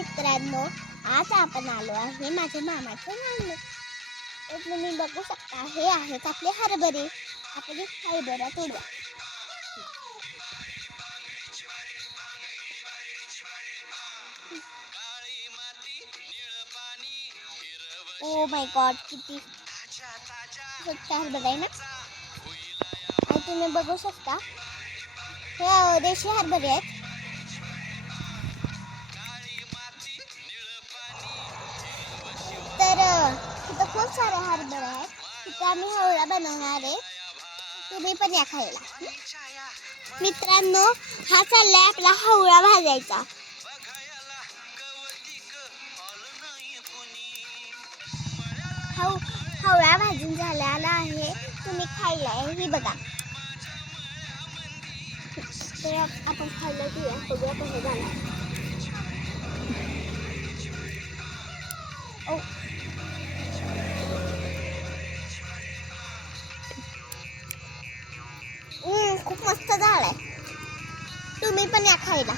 मित्रांनो, आज आपण आलो आहे माझ्या मामाच्या गावी. तर तुम्ही बघू शकता, हे आहेत आपले हरभरे. आपले हरभरा तोडवा. ओ माय गॉड, किती स्वच्छ हरभरा आहे ना. आणि तुम्ही बघू शकता, हे देशी हरभरे आहेत. तर तिथं खूप सारे हरभरे आहेत. तिथं आम्ही हवळा बनवणार आहे. तुम्ही पण या खायला. मित्रांनो, हा चाललाय आपला हवळा भाजायचा. हवळा भाजून झालेला आहे. तुम्ही खायला ही बघा. तर आपण खायला घेऊया, बघूया कसं झालं. खूप मस्त झालाय. तुम्ही पण या खायला.